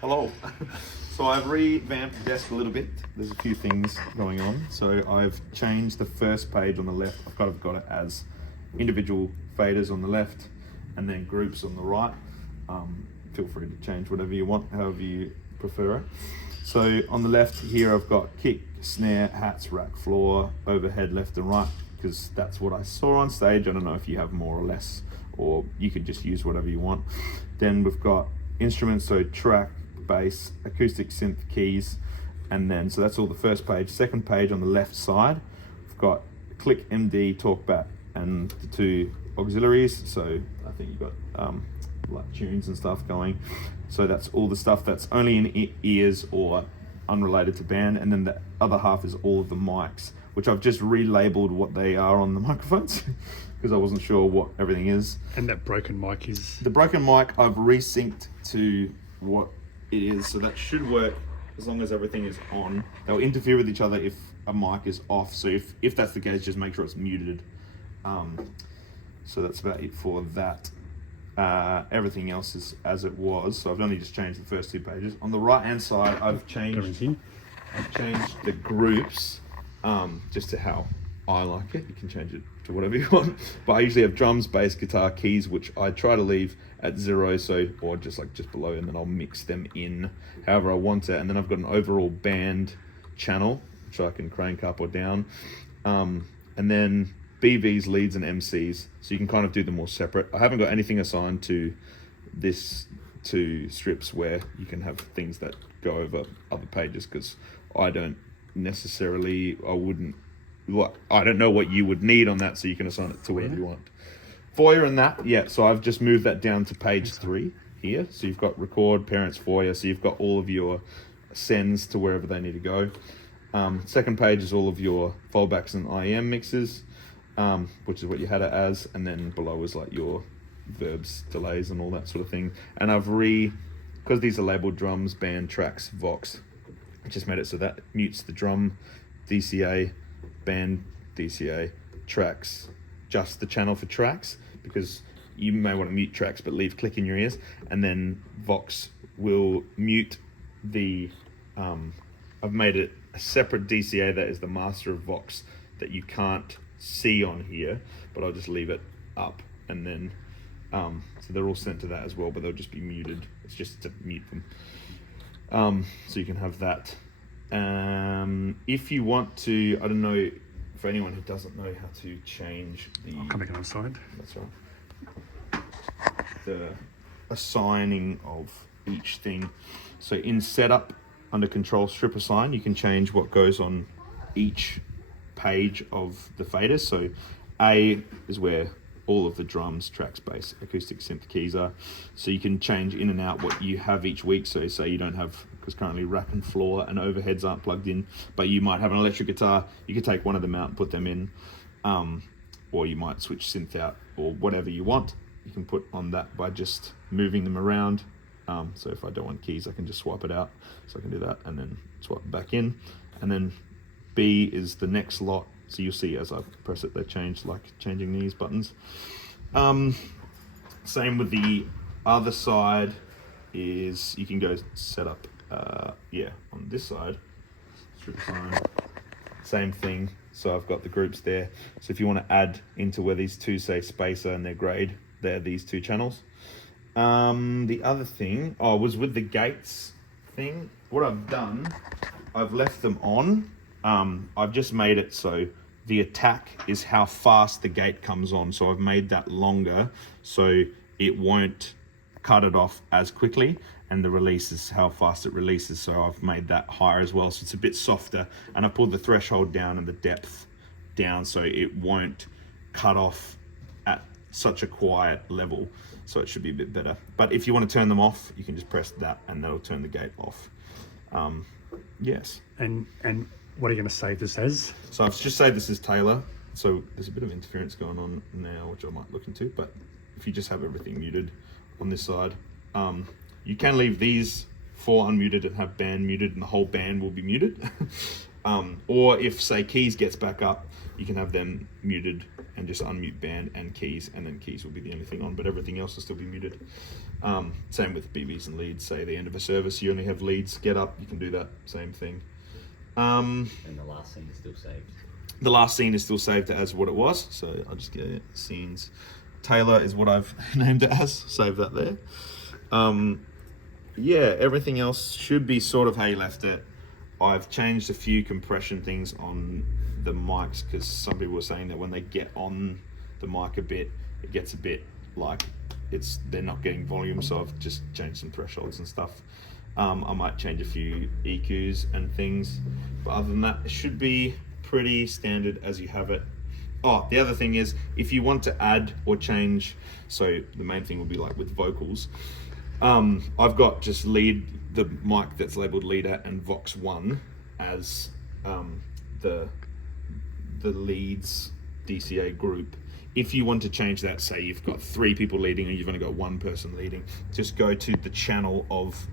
Hello. So I've revamped the desk a little bit. There's a few things going on. So I've changed the first page on the left. I've kind of got it as individual faders on the left and then groups on the right. Feel free to change whatever you want, however you prefer it. So on the left here, I've got kick, snare, hats, rack, floor, overhead, left and right, because that's what I saw on stage. I don't know if you have more or less, or you could just use whatever you want. Then we've got instruments, so track, bass, acoustic, synth, keys, and then, so that's all the first page. Second page on the left side, we've got click, MD, talkback, and the two auxiliaries. So I think you've got like tunes and stuff going. So that's all the stuff that's only in ears or unrelated to band. And then the other half is all of the mics, which I've just relabeled what they are on the microphones because I wasn't sure what everything is. And that broken mic is... The broken mic I've resynced to what it is, so that should work as long as everything is on. They'll interfere with each other if a mic is off, so if that's the case, just make sure it's muted. So that's about it for that. Everything else is as it was, so I've only just changed the first two pages. On the right hand side, I've changed the groups just to how I like it. You can change it to whatever you want, but I usually have drums, bass, guitar, keys, which I try to leave at 0, so, or just below, and then I'll mix them in however I want it. And then I've got an overall band channel which I can crank up or down, and then BVs, leads, and MCs, so you can kind of do them all separate. I haven't got anything assigned to this to strips where you can have things that go over other pages, because I don't know what you would need on that, so you can assign it to whatever you want. Foyer and that, yeah, so I've just moved that down to page 3 here. So you've got record, parents, foyer, so you've got all of your sends to wherever they need to go. Second page is all of your fallbacks and IEM mixes, which is what you had it as, and then below is like your verbs, delays, and all that sort of thing. And I've because these are labeled drums, band, tracks, Vox, I just made it so that mutes the drum, DCA, band, DCA, tracks, just the channel for tracks, because you may want to mute tracks but leave click in your ears. And then Vox will mute the I've made it a separate DCA that is the master of Vox that you can't see on here, but I'll just leave it up, and then so they're all sent to that as well, but they'll just be muted. It's just to mute them, so you can have that. If you want to, I don't know, for anyone who doesn't know how to change the... I'm coming outside. That's right. The assigning of each thing. So in setup, under control strip assign, you can change what goes on each page of the fader. So A is where all of the drums, tracks, bass, acoustic, synth, keys are. So you can change in and out what you have each week. So say you don't have, because currently rack and floor and overheads aren't plugged in, but you might have an electric guitar, you could take one of them out and put them in, or you might switch synth out, or whatever you want. You can put on that by just moving them around. So if I don't want keys, I can just swap it out. So I can do that and then swap it back in. And then B is the next lot. So you'll see as I press it, they change, like changing these buttons. Same with the other side is you can go set up, on this side, strip assign, same thing. So I've got the groups there. So if you want to add into where these two say spacer and their grade, they're these two channels. The other thing, was with the gates thing. What I've done, I've left them on. I've just made it so the attack is how fast the gate comes on. So I've made that longer so it won't cut it off as quickly, and the release is how fast it releases. So I've made that higher as well, so it's a bit softer, and I pulled the threshold down and the depth down so it won't cut off at such a quiet level. So it should be a bit better. But if you want to turn them off, you can just press that and that'll turn the gate off. Yes. And what are you going to save this as? So I've just saved this as Taylor. So there's a bit of interference going on now, which I might look into. But if you just have everything muted on this side, you can leave these 4 unmuted and have band muted, and the whole band will be muted. Or if, say, keys gets back up, you can have them muted and just unmute band and keys, and then keys will be the only thing on, but everything else will still be muted. Same with BBs and leads. Say the end of a service, you only have leads get up, you can do that same thing. And the last scene is still saved. The last scene is still saved as what it was, so I'll just get it. Scenes Taylor is what I've named it as. Save that there. Yeah, everything else should be sort of how you left it. I've changed a few compression things on the mics because some people were saying that when they get on the mic a bit, it gets a bit like they're not getting volume, so I've just changed some thresholds and stuff. I might change a few EQs and things, but other than that, it should be pretty standard as you have it. Oh, the other thing is, if you want to add or change, so the main thing will be like with vocals, I've got just the mic that's labeled leader and Vox 1 as the leads DCA group. If you want to change that, say you've got 3 people leading and you've only got 1 person leading, just go to the channel of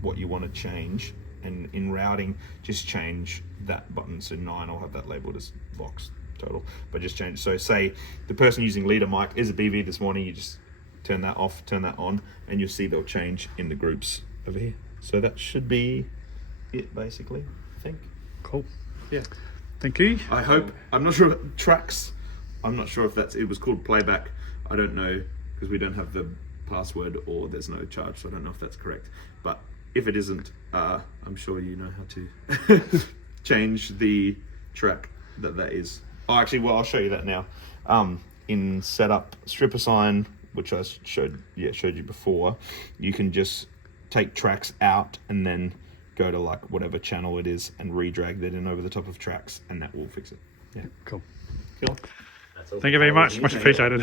what you want to change, and in routing, just change that button. So 9, I'll have that labeled as Vox total, but just change. So say the person using leader mic is a BV this morning, you just turn that off, turn that on, and you'll see they'll change in the groups over here. So that should be it, basically, I think. Cool. Yeah. Thank you. I hope. I'm not sure. Tracks. I'm not sure if it was called playback. I don't know, because we don't have the password or there's no charge, so I don't know if that's correct. But if it isn't, I'm sure you know how to change the track that is. Oh, actually, well, I'll show you that now. In setup, strip assign, which I showed you before, you can just take tracks out and then go to like whatever channel it is and redrag that in over the top of tracks, and that will fix it. Yeah. Cool. Cool. That's all. Thank you very much. Much appreciated.